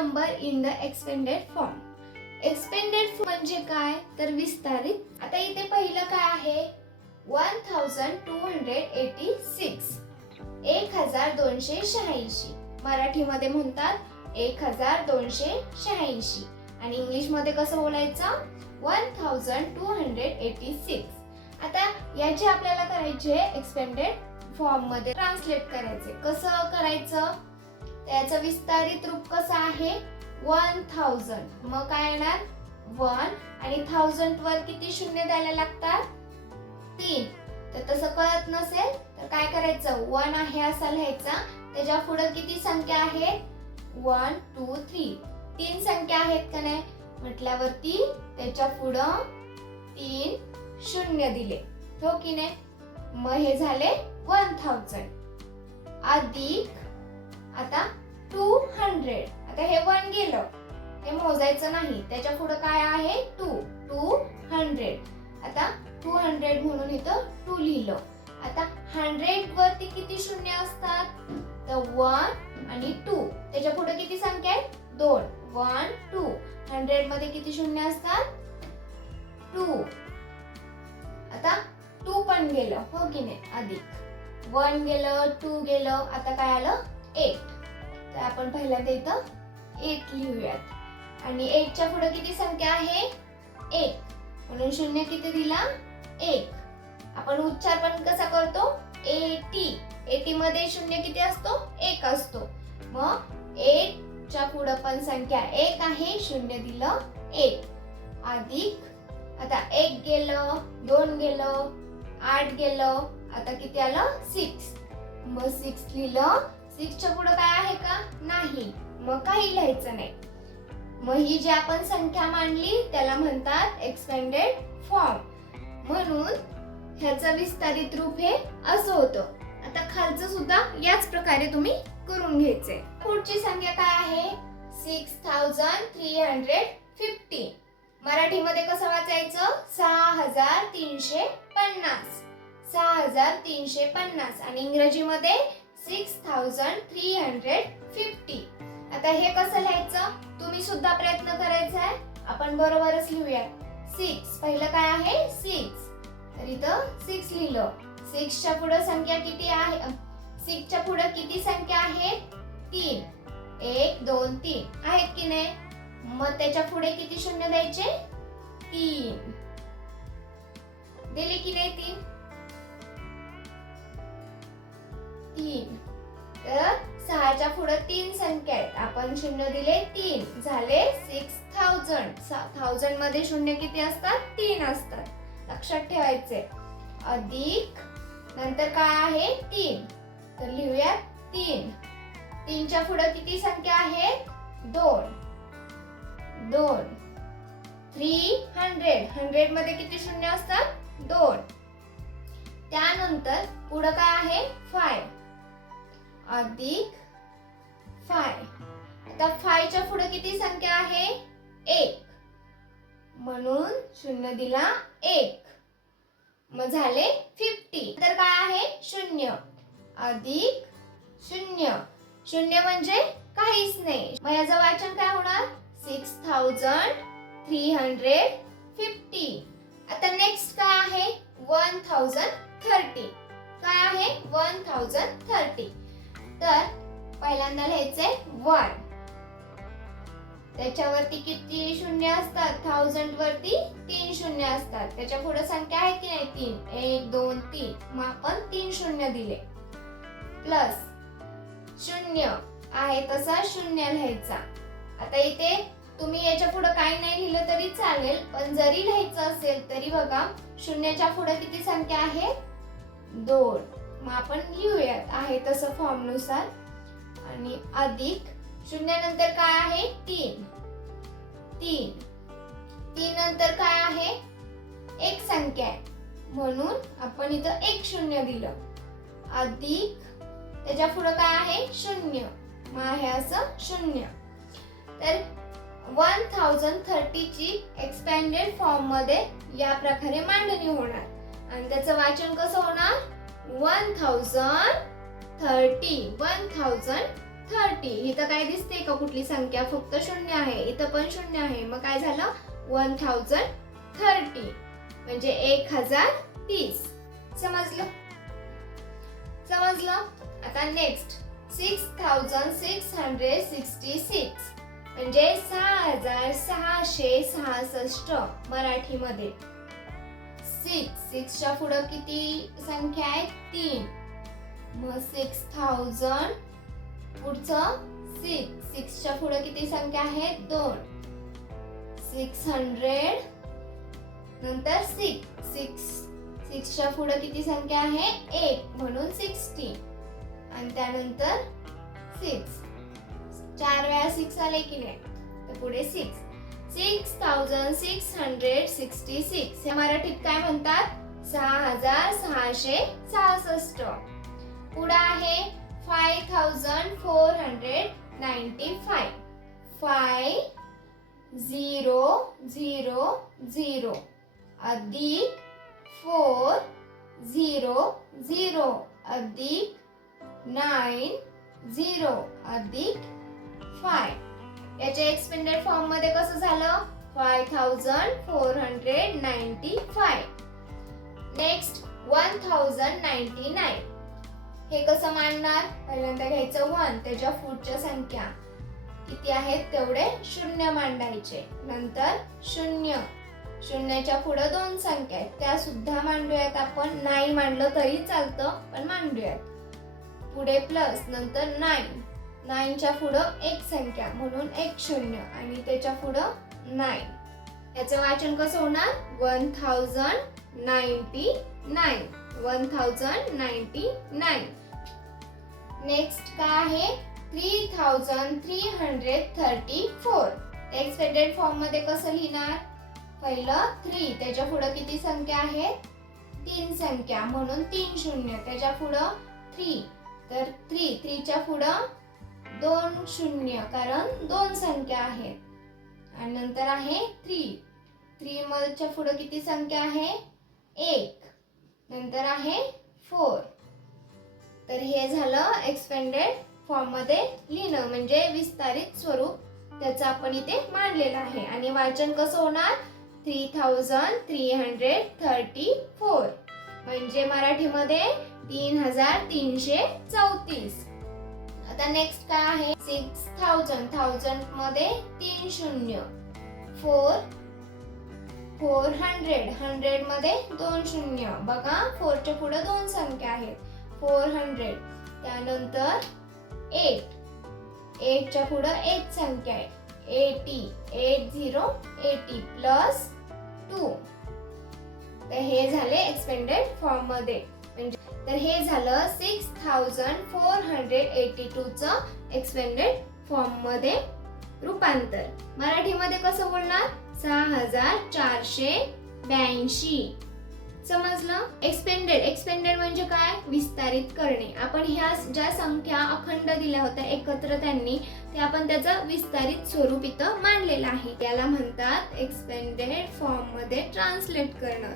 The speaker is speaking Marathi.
Number in the expanded form expanded म्हणजे काय? तर विस्तारित. आता इथे पहिलं काय आहे? One thousand two hundred eighty six एक हजार दोनशे शहाऐंशी. मराठीमध्ये म्हणतात एक हजार दोनशे शहाऐंशी. आणि इंग्लिशमध्ये कसं बोलायचं? One thousand two hundred eighty six आता याचे आपल्याला करायचे एक्सपेंडेड फॉर्ममध्ये ट्रान्सलेट करायचे. कसं करायचं? त्याचं विस्तारित रूप कसं आहे? वन थाउजंड मग काय येणार? वन आणि थाउजंड वर किती शून्य द्यायला लागतात? तीन. तर तसं कळत नसेल तर काय करायचं? वन आहे असा लिहायचा. त्याच्या पुढे किती संख्या आहेत? वन टू थ्री तीन संख्या आहेत का नाही? म्हटल्यावरती त्याच्या पुढं तीन शून्य दिले. हो की नाही? मग हे झाले वन थाउजंड अधिक आता टू हंड्रेड आता हे वन गेलं. हे मोजायचं नाही. त्याच्या पुढे काय आहे? टू टू हंड्रेड आता टू हंड्रेड म्हणून इथं टू लिहिलं. आता हंड्रेड वरती किती शून्य असतात? तर वन आणि टू त्याच्या पुढे किती संख्या आहेत दोन. वन टू हंड्रेडमध्ये किती शून्य असतात? टू आता टू पण गेलं. हो की नाही? अधिक. वन गेलं टू गेलं. आता काय आलं? एट तर आपण पहिल्यांदा इथं एट लिहूयात. आणि एटच्या पुढे किती संख्या आहे? एक. म्हणून शून्य किती दिला? एक. आपण उच्चार पण कसा करतो? एटी एटी मध्ये शून्य किती असतो? एक असतो. मग एट च्या पुढे पण संख्या एक आहे शून्य दिलं एक. अधिक. आता एक गेलं दोन गेलं आठ गेलं आता किती आलं? सिक्स. मग सिक्स लिहिलं सिक्सच्या पुढे काय आहे का? नाही. मग काही लिहायचं नाही. मग ही जी आपण संख्या मांडली त्याला म्हणतात एक्सपेंडेड फॉर्म म्हणून ह्याचं विस्तारित रूप हे असं होतं. आता खालचं सुद्धा याच प्रकारे तुम्ही करून घ्यायचे पुढची संख्या काय आहे? Six thousand three hundred fifty मराठीमध्ये कसं वाचायचं? सहा हजार तीनशे पन्नास. सहा हजार तीनशे पन्नास. आणि इंग्रजीमध्ये six thousand three hundred fifty. आता हे कसं लिहायचं? तुम्ही सुद्धा प्रयत्न करायचा आहे. आपण बरोबरच लिहूया. सिक्स. पहिलं काय आहे? सिक्स. तर इथं सिक्स लिहिलं. सिक्सच्या पुढे संख्या किती आहे? सिक्सच्या पुढे किती संख्या आहे तीन. एक दोन तीन. आहेत की नाही? मग त्याच्या पुढे किती शून्य द्यायचे? तीन. दिले की नाही तीन? तीन. तर सहाच्या पुढे तीन संख्या आहेत. आपण शून्य दिले तीन. झाले सिक्स थाउजंड थाउजंडमध्ये शून्य किती असतात? तीन असतात. लक्षात ठेवायचे. अधिक नंतर काय आहे? तीन. तर लिहूया तीन. तीनच्या पुढे किती संख्या आहे? दोन. दोन. थ्री हंड्रेड हंड्रेडमध्ये किती शून्य असतात? दोन. त्यानंतर पुढं काय आहे? फाय अधिक फाय. आता फायच्या पुढे किती संख्या आहे? एक. म्हणून शून्य दिला एक. मग झाले फिफ्टी तर काय आहे? शून्य. अधिक शून्य. शून्य म्हणजे काहीच नाही. मग याचं वाचन काय होणार? Six thousand three hundred fifty आता नेक्स्ट काय आहे? वन थाउजंड थर्टी काय आहे? वन थाउजंड थर्टी तर पहिल्यांदा लिहायचंय वन त्याच्यावरती किती शून्य असतात? थाउजंड वरती तीन शून्य असतात. त्याच्या पुढे संख्या आहे की नाही? तीन. एक दोन तीन. मग आपण तीन शून्य दिले. प्लस शून्य आहे तसा शून्य लिहायचा. आता इथे तुम्ही याच्यापुढे काही नाही लिहिलं तरी चालेल पण जरी लिहायचं असेल तरी बघा शून्याच्या पुढे किती संख्या आहे? दोन. मग आपण लिहूयात. आहे तसं फॉर्मनुसार आणि अधिक शून्यानंतर काय आहे? तीन. तीन. तीन नंतर काय आहे? एक संख्या आहे. म्हणून आपण इथं एक शून्य दिलं. अधिक त्याच्या पुढं काय आहे? शून्य. मग आहे असं शून्य. तर वन थाउजंड थर्टीची एक्सपॅन्डेड फॉर्ममध्ये या प्रकारे मांडणी होणार. आणि त्याचं वाचन कसं होणार? One thousand thirty one thousand thirty इथं काय दिसते का? कुठली संख्या? फक्त शून्य आहे. इथं पण शून्य आहे. मग काय झालं? वन थाउजंड थर्टी म्हणजे एक हजार तीस. समजलं? समजलं? आता next six thousand six hundred sixty six म्हणजे सहा हजार सहाशे सहासष्ट मराठीमध्ये. सिक्स सिक्सच्या पुढं किती संख्या आहे तीन. मग सिक्स थाउजंड. पुढचं सिक्स. सिक्सच्या पुढं किती संख्या आहे दोन. Six hundred. नंतर सिक्स. सिक्स. सिक्सच्या पुढं किती संख्या आहे? एक. म्हणून सिक्स्टी आणि त्यानंतर सिक्स. चार वेळा सिक्स आले की नाही? तर पुढे six. Six thousand six hundred sixty six. हे मराठीत काय म्हणतात? सहा हजार सहाशे सहासष्ट. पुढे आहे five thousand four hundred ninety five five zero zero zero अधिक फोर झिरो झिरो अधिक नाईन झिरो अधिक फाय याच्या एक्सपेंडेड फॉर्ममध्ये कसं झालं? Five thousand four hundred ninety five next one thousand ninety nine हे कसं मांडणार? पहिल्यांदा घ्यायचं वन त्याच्या पुढच्या संख्या. किती आहेत? तेवढे शून्य मांडायचे. नंतर शून्य. शून्याच्या पुढे दोन संख्या आहेत. त्या सुद्धा मांडूयात आपण. नाही मांडलं तरी चालतं पण मांडूयात. पुढे प्लस नंतर नाईन नाईनच्या पुढं एक संख्या म्हणून एक शून्य. आणि त्याच्या पुढं नाईन याचं वाचन कसं होणार? One thousand ninety nine one thousand ninety nine next काय आहे? Three thousand three hundred thirty four expected फॉर्ममध्ये कसं लिहिणार? पहिलं थ्री त्याच्या पुढं किती संख्या आहेत? तीन संख्या. म्हणून तीन शून्य. त्याच्या पुढं थ्री तर थ्री थ्रीच्या पुढं दोन शून्य. कारण दोन संख्या आहेत. आणि नंतर आहे थ्री थ्री मधच्या पुढं किती संख्या आहे? एक. नंतर आहे फोर तर हे झालं एक्सपेंडेड फॉर्ममध्ये लिहिणं म्हणजे विस्तारित स्वरूप त्याचं आपण इथे मांडलेलं आहे. आणि वाचन कसं होणार? Three thousand three hundred thirty four म्हणजे मराठीमध्ये तीन हजार तीनशे चौतीस. आता नेक्स्ट काय आहे? सिक्स थाउजंड थाउजंडमध्ये तीन शून्य. फोर फोर हंड्रेड हंड्रेडमध्ये दोन शून्य. बघा फोरच्या पुढे दोन संख्या आहेत. फोर हंड्रेड त्यानंतर एट एटच्या पुढे एक संख्या आहे. Eighty eight zero eighty plus two तर हे झाले एक्सपेंडेड फॉर्ममध्ये. म्हणजे तर हे झालं six thousand four hundred eighty टूचं expanded फॉर्ममध्ये रूपांतर. मराठीमध्ये कसं बोलणार? सहा हजार चारशे ब्याऐंशी. समजलं? एक्सपेंडेड एक्सपेंडेड म्हणजे काय? विस्तारित करणे. आपण ह्या ज्या संख्या अखंड दिल्या होत्या एकत्र त्यांनी ते आपण त्याचं विस्तारित स्वरूप इथं मांडलेलं आहे. याला म्हणतात एक्सपेंडेड फॉर्ममध्ये ट्रान्सलेट करणं.